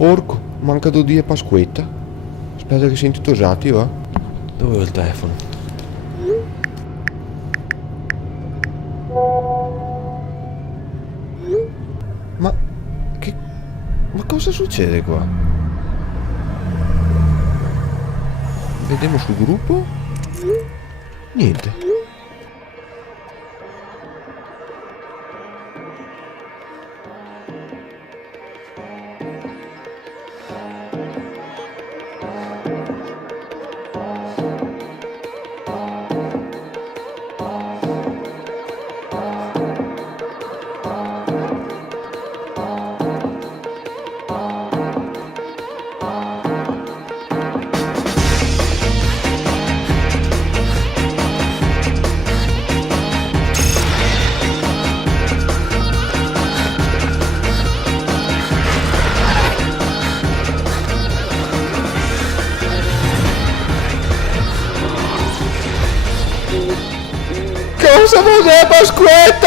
Orco, manca 2 Pasquetta. Aspetta che senti tosati, va? Dove ho il telefono? Ma che... Ma cosa succede qua? Vediamo sul gruppo. Niente. Cosa vuol dire Pasquetta?